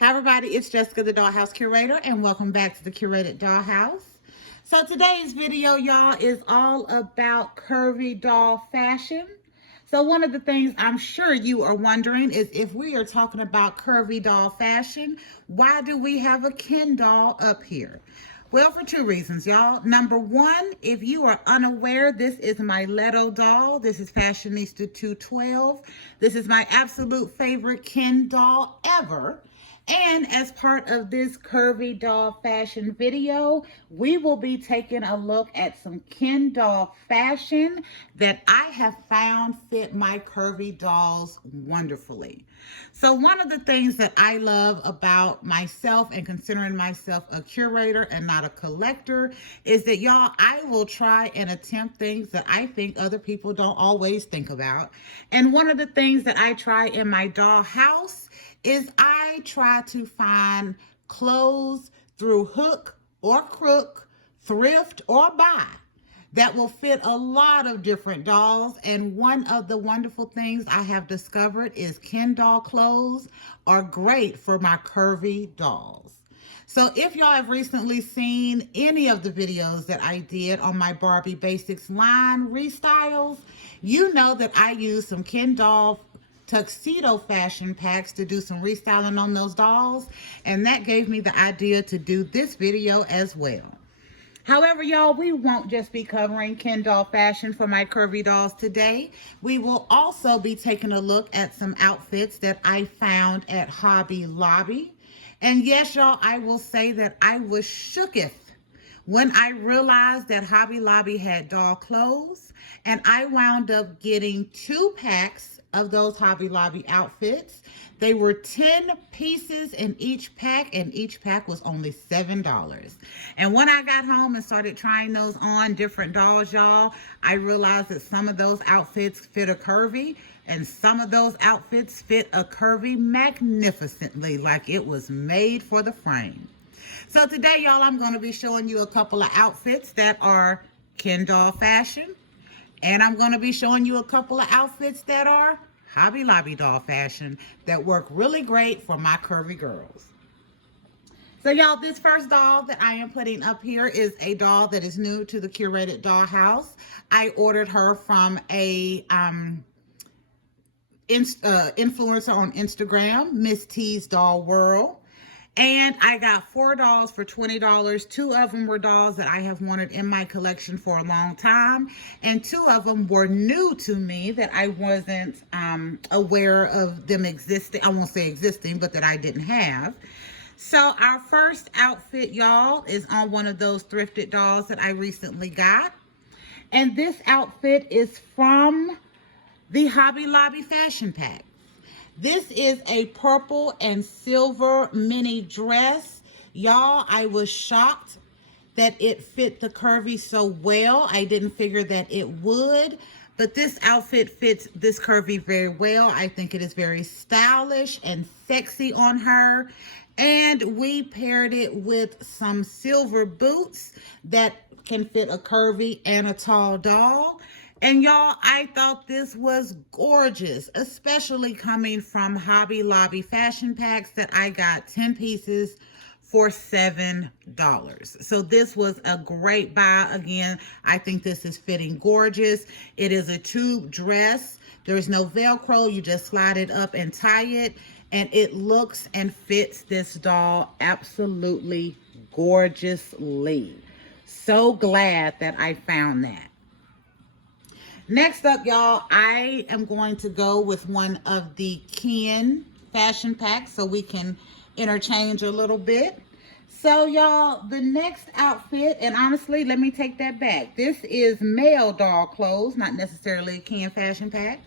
Hi everybody, it's Jessica the Dollhouse Curator and welcome back to the Curated Dollhouse. So today's video, y'all, is all about curvy doll fashion. So one of the things I'm sure you are wondering is if we are talking about curvy doll fashion, why do we have a Ken doll up here? Well, for two reasons, y'all. Number one, if you are unaware, this is my Leto doll. This is Fashionista 212. This is my absolute favorite Ken doll ever. And as part of this curvy doll fashion video, we will be taking a look at some Ken doll fashion that I have found fit my curvy dolls wonderfully. So one of the things that I love about myself and considering myself a curator and not a collector is that, y'all, I will try and attempt things that I think other people don't always think about. And one of the things that I try in my doll house is I try to find clothes through hook or crook, thrift or buy, that will fit a lot of different dolls. And one of the wonderful things I have discovered is Ken doll clothes are great for my curvy dolls. So if y'all have recently seen any of the videos that I did on my Barbie Basics line restyles, you know that I used some Ken doll tuxedo fashion packs to do some restyling on those dolls, and that gave me the idea to do this video as well. However, y'all, we won't just be covering Ken doll fashion for my curvy dolls today. We will also be taking a look at some outfits that I found at Hobby Lobby. And yes, y'all, I will say that I was shooketh when I realized that Hobby Lobby had doll clothes, and I wound up getting 2 packs of those Hobby Lobby outfits. They were 10 pieces in each pack, and each pack was only $7. And when I got home and started trying those on different dolls, y'all, I realized that some of those outfits fit a curvy, and some of those outfits fit a curvy magnificently, like it was made for the frame. So today, y'all, I'm going to be showing you a couple of outfits that are Ken doll fashion. And I'm going to be showing you a couple of outfits that are Hobby Lobby doll fashion that work really great for my curvy girls. So y'all, this first doll that I am putting up here is a doll that is new to the Curated Dollhouse. I ordered her from a influencer on Instagram, Miss T's Doll World. And I got 4 dolls for $20. 2 of them were dolls that I have wanted in my collection for a long time. And 2 of them were new to me that I wasn't aware of them existing. I won't say existing, but that I didn't have. So our first outfit, y'all, is on one of those thrifted dolls that I recently got. And this outfit is from the Hobby Lobby Fashion Pack. This is a purple and silver mini dress. Y'all, I was shocked that it fit the curvy so well. I didn't figure that it would, but this outfit fits this curvy very well. I think it is very stylish and sexy on her. And we paired it with some silver boots that can fit a curvy and a tall doll. And y'all, I thought this was gorgeous, especially coming from Hobby Lobby fashion packs that I got 10 pieces for $7. So this was a great buy. Again, I think this is fitting gorgeous. It is a tube dress. There's no Velcro. You just slide it up and tie it. And it looks and fits this doll absolutely gorgeously. So glad that I found that. Next up, y'all, I am going to go with one of the Ken fashion packs so we can interchange a little bit. So, y'all, the next outfit, and honestly, let me take that back. This is male doll clothes, not necessarily a Ken fashion pack.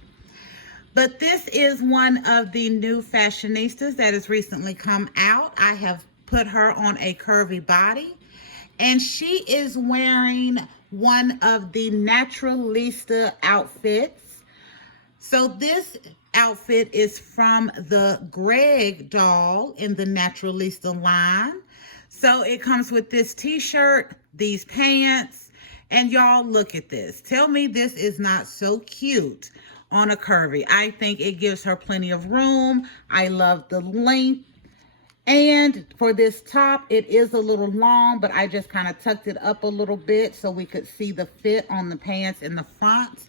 But this is one of the new fashionistas that has recently come out. I have put her on a curvy body. And she is wearing one of the Naturalista outfits. So this outfit is from the Greg doll in the Naturalista line. So it comes with this t-shirt, these pants, and y'all look at this. Tell me this is not so cute on a curvy. I think it gives her plenty of room. I love the length. And for this top, it is a little long, but I just kind of tucked it up a little bit so we could see the fit on the pants in the front.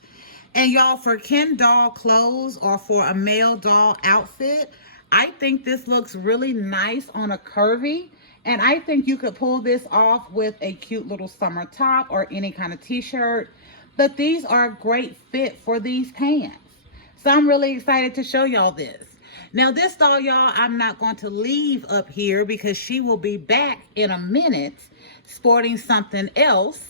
And y'all, for Ken doll clothes or for a male doll outfit, I think this looks really nice on a curvy. And I think you could pull this off with a cute little summer top or any kind of t-shirt. But these are a great fit for these pants. So I'm really excited to show y'all this. Now this doll, y'all, I'm not going to leave up here because she will be back in a minute sporting something else.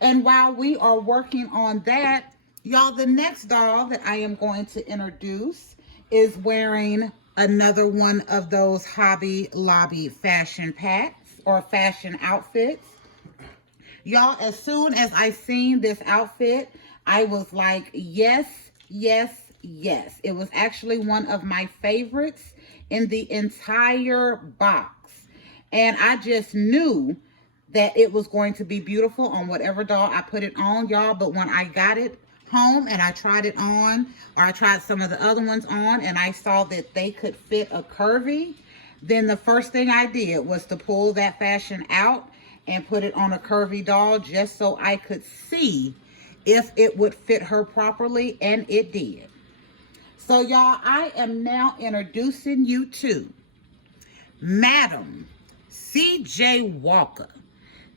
And while we are working on that, y'all, the next doll that I am going to introduce is wearing another one of those Hobby Lobby fashion packs or fashion outfits. Y'all, as soon as I seen this outfit, I was like, yes, yes, yes. It was actually one of my favorites in the entire box. And I just knew that it was going to be beautiful on whatever doll I put it on, y'all. But when I got it home and I tried it on, or I tried some of the other ones on, and I saw that they could fit a curvy, then the first thing I did was to pull that fashion out and put it on a curvy doll just so I could see if it would fit her properly, and it did. So y'all, I am now introducing you to Madam C.J. Walker.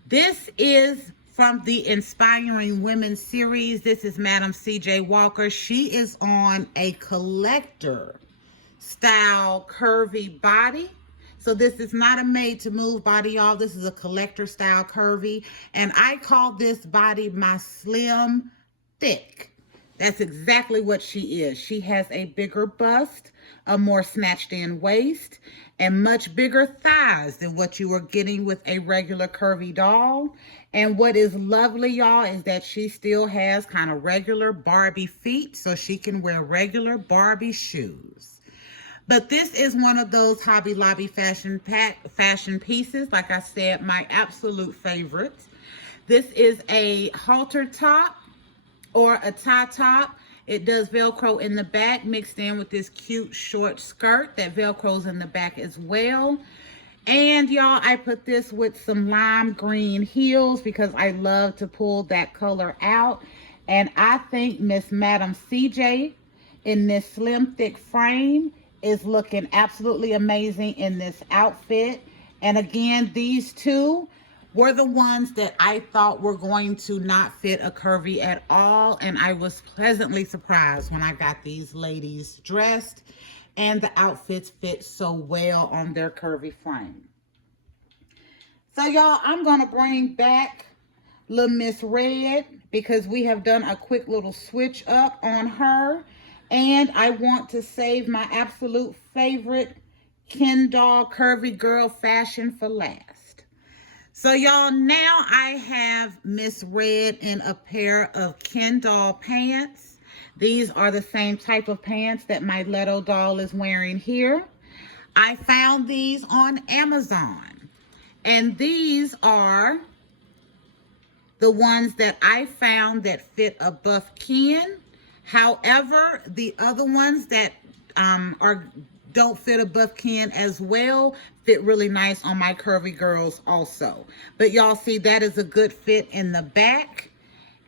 This is from the Inspiring Women series. This is Madam C.J. Walker. She is on a collector style curvy body. So this is not a made to move body, y'all. This is a collector style curvy. And I call this body my slim thick. That's exactly what she is. She has a bigger bust, a more snatched in waist, and much bigger thighs than what you are getting with a regular curvy doll. And what is lovely, y'all, is that she still has kind of regular Barbie feet, so she can wear regular Barbie shoes. But this is one of those Hobby Lobby fashion pieces. Like I said, my absolute favorite. This is a halter top or a tie top. It does Velcro in the back mixed in with this cute short skirt that Velcros in the back as well. And y'all, I put this with some lime green heels because I love to pull that color out. And I think Miss Madam CJ in this slim thick frame is looking absolutely amazing in this outfit. And again, these two were the ones that I thought were going to not fit a curvy at all. And I was pleasantly surprised when I got these ladies dressed and the outfits fit so well on their curvy frame. So y'all, I'm gonna bring back little Miss Red because we have done a quick little switch up on her. And I want to save my absolute favorite Ken doll curvy girl fashion for last. So y'all, now I have Miss Red in a pair of Ken doll pants. These are the same type of pants that my Leto doll is wearing here. I found these on Amazon. And these are the ones that I found that fit a buff Ken. However, the other ones that don't fit a buff Ken as well fit really nice on my curvy girls also. But y'all see that is a good fit in the back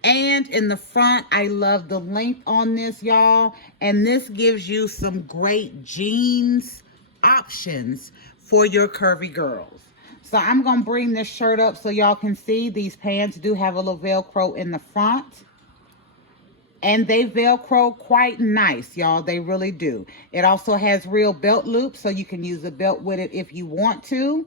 and in the front. I love the length on this, y'all. And this gives you some great jeans options for your curvy girls. So I'm going to bring this shirt up so y'all can see these pants do have a little Velcro in the front. And they Velcro quite nice, y'all. They really do. It also has real belt loops, so you can use a belt with it if you want to.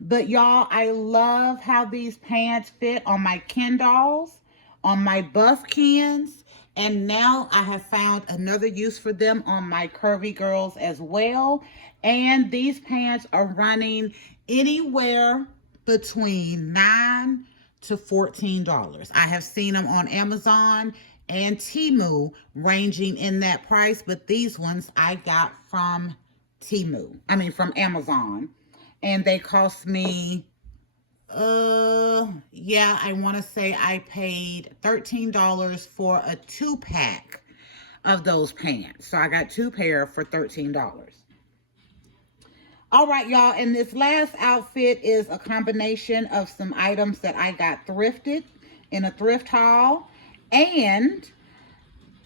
But y'all, I love how these pants fit on my Ken dolls, on my buff Kens, and now I have found another use for them on my curvy girls as well. And these pants are running anywhere between $9 to $14. I have seen them on Amazon and Temu ranging in that price, but these ones I got from from Amazon, and they cost me I want to say I paid $13 for a 2-pack of those pants. So I got 2 pair for $13. All right, y'all, and this last outfit is a combination of some items that I got thrifted in a thrift haul and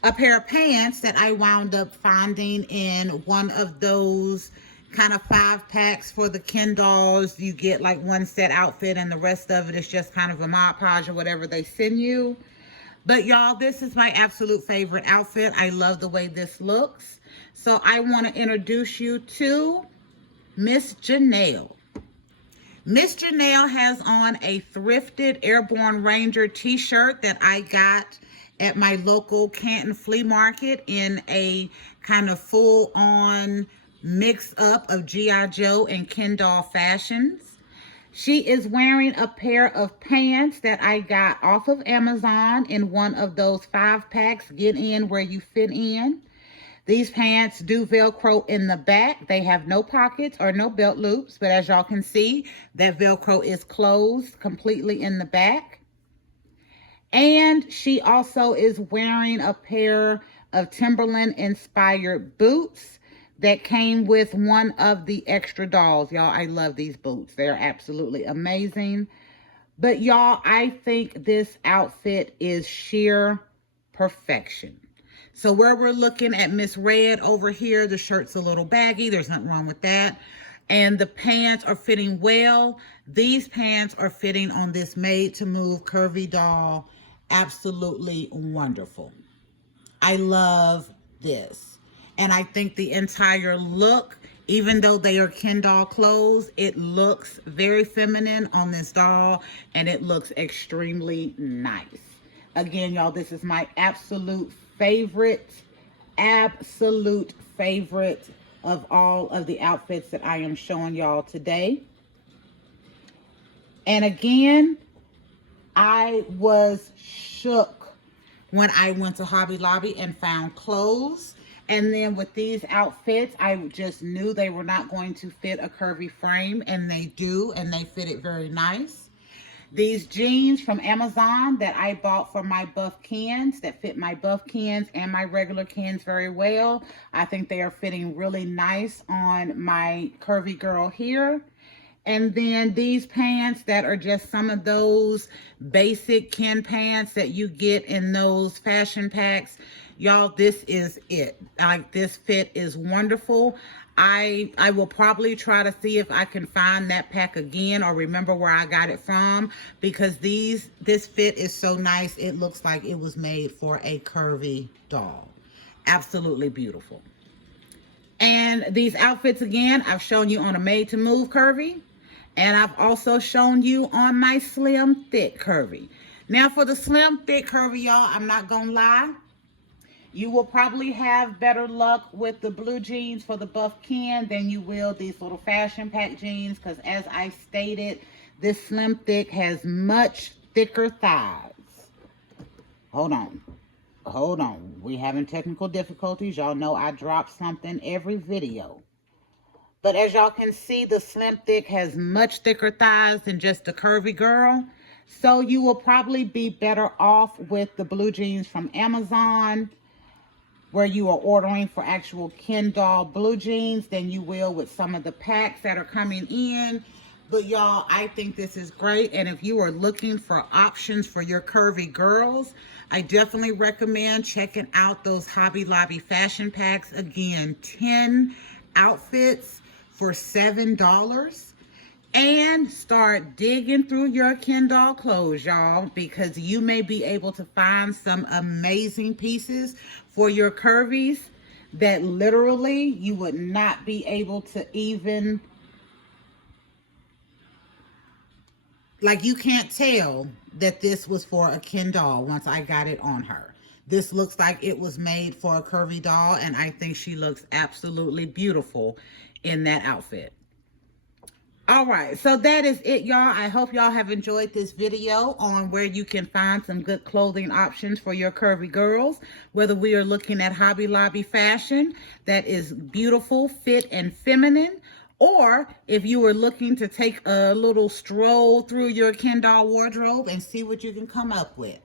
a pair of pants that I wound up finding in one of those kind of 5 packs for the Ken dolls. You get like one set outfit and the rest of it is just kind of a Mod Podge or whatever they send you. But y'all, this is my absolute favorite outfit. I love the way this looks. So I want to introduce you to Miss Janelle. Miss Janelle has on a thrifted Airborne Ranger t-shirt that I got at my local Canton flea market in a kind of full-on mix-up of G.I. Joe and Ken doll fashions. She is wearing a pair of pants that I got off of Amazon in one of those 5 packs, get in where you fit in. These pants do Velcro in the back. They have no pockets or no belt loops, but as y'all can see, that Velcro is closed completely in the back. And she also is wearing a pair of Timberland inspired boots that came with one of the extra dolls. Y'all, I love these boots. They're absolutely amazing. But y'all, I think this outfit is sheer perfection. So where we're looking at Miss Red over here, the shirt's a little baggy. There's nothing wrong with that. And the pants are fitting well. These pants are fitting on this made to move curvy doll. Absolutely wonderful. I love this. And I think the entire look, even though they are Ken doll clothes, it looks very feminine on this doll and it looks extremely nice. Again, y'all, this is my absolute favorite of all of the outfits that I am showing y'all today. And again, I was shook when I went to Hobby Lobby and found clothes. And then with these outfits, I just knew they were not going to fit a curvy frame, and they do, and they fit it very nice. These jeans from Amazon that I bought for my buff Kens, that fit my buff Kens and my regular Kens very well. I think they are fitting really nice on my curvy girl here. And then these pants that are just some of those basic Ken pants that you get in those fashion packs. Y'all, this is it. Like, this fit is wonderful. I will probably try to see if I can find that pack again or remember where I got it from, because this fit is so nice. It looks like it was made for a curvy doll. Absolutely beautiful. And these outfits, again, I've shown you on a made to move curvy, and I've also shown you on my slim thick curvy. Now for the slim thick curvy, y'all, I'm not gonna lie. You will probably have better luck with the blue jeans for the buff Ken than you will these little fashion pack jeans, because as I stated, this slim thick has much thicker thighs. Hold on. We having technical difficulties. Y'all know I drop something every video. But as y'all can see, the slim thick has much thicker thighs than just the curvy girl. So you will probably be better off with the blue jeans from Amazon, where you are ordering for actual Ken doll blue jeans, than you will with some of the packs that are coming in. But y'all, I think this is great. And if you are looking for options for your curvy girls, I definitely recommend checking out those Hobby Lobby fashion packs. Again, 10 outfits for $7. And start digging through your Ken doll clothes, y'all, because you may be able to find some amazing pieces for your curvies that literally you would not be able to even, like, you can't tell that this was for a Ken doll once I got it on her. This looks like it was made for a curvy doll, and I think she looks absolutely beautiful in that outfit. All right, so that is it, y'all. I hope y'all have enjoyed this video on where you can find some good clothing options for your curvy girls, whether we are looking at Hobby Lobby fashion that is beautiful, fit, and feminine, or if you are looking to take a little stroll through your Ken doll wardrobe and see what you can come up with.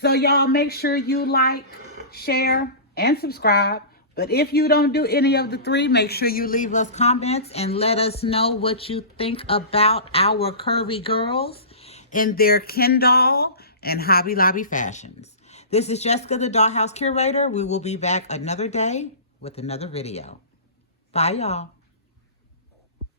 So y'all, make sure you like, share, and subscribe But if you don't do any of the three, make sure you leave us comments and let us know what you think about our curvy girls in their Ken doll and Hobby Lobby fashions. This is Jessica, the Dollhouse Curator. We will be back another day with another video. Bye, y'all.